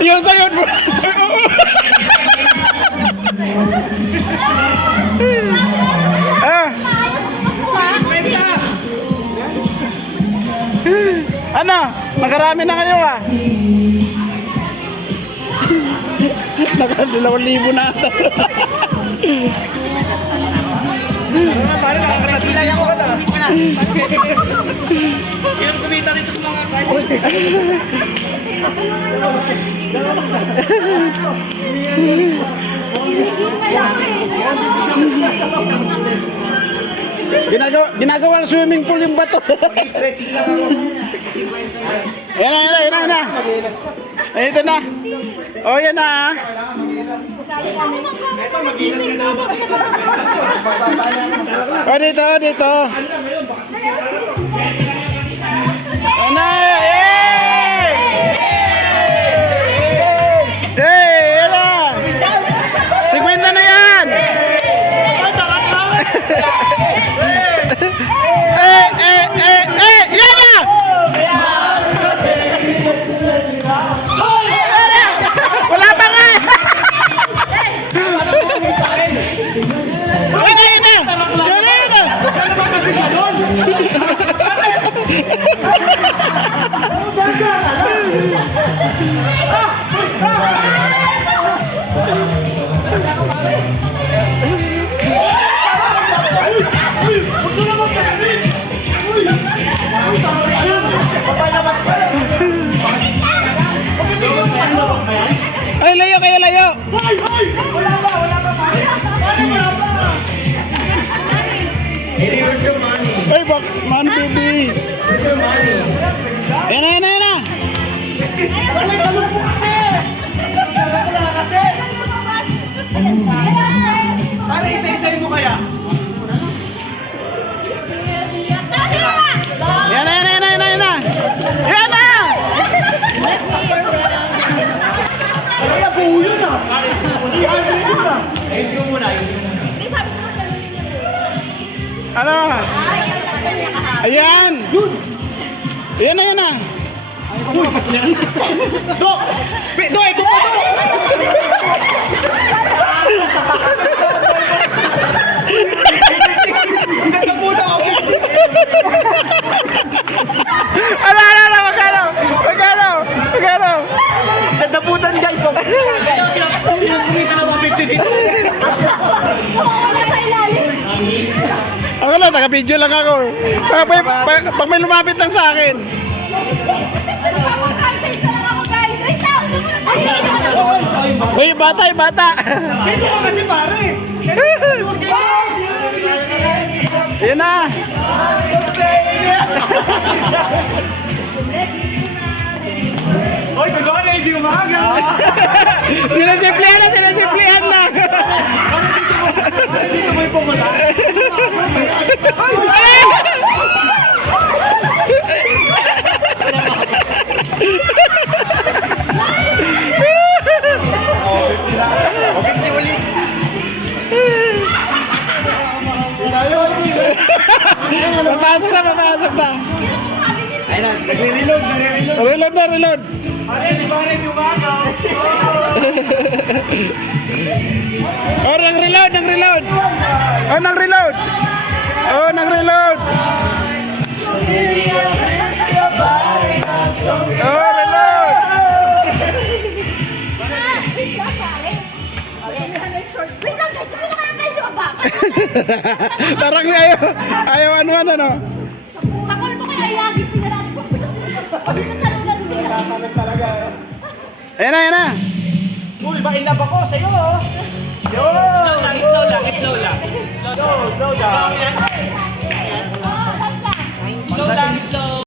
Yun sa'yo ah. Ano? Nakarami na kayo ah. Nakadalawang libo na ata. Ilang Ginagawa, ginagawang swimming pool yung bato. Stretching lang ako. Ayan na, ayan na, ayan na, ayan ito na. Oh, yan na. ah. Oh, dito, dito. Ayan na, na! Ay, bak, man, baby! Ayan na, ayan na, ayan na! Para isa-isay mo kaya? Ayan na, ayan na, ayan na, ayan na, ayan na! Ayan na! Kaya buo yun ah. Ayusin mo muna, ayusin mo muna. Ano? Ayan! Ayan na, ayan na! Do! Be- Do, ito pa Ako lang, ako. Pag, pag, pag, pag may lumapit lang sa akin. Uy, bata, bata. Dito ka kasi pare! Ayan na. Hoy, kung na hindi umaga! Papasok na, papasok na. Ayun na. Nagre-reload. Nagre-reload. Reload na, reload. Pare, rin yung umaga? Oh, nang-reload, nang-reload. Oh, nang-reload. Parang ayaw, ayaw anuan ano. Sa call mo kaya ayagi pinarato. Nagtatanong talaga. Eh. Ayan na, ayan na. Uy, ba in love ako sa'yo. Oh. Yo! Slow lang, slow lang, slow lang. Slow, slow down. Slow, down. Slow lang,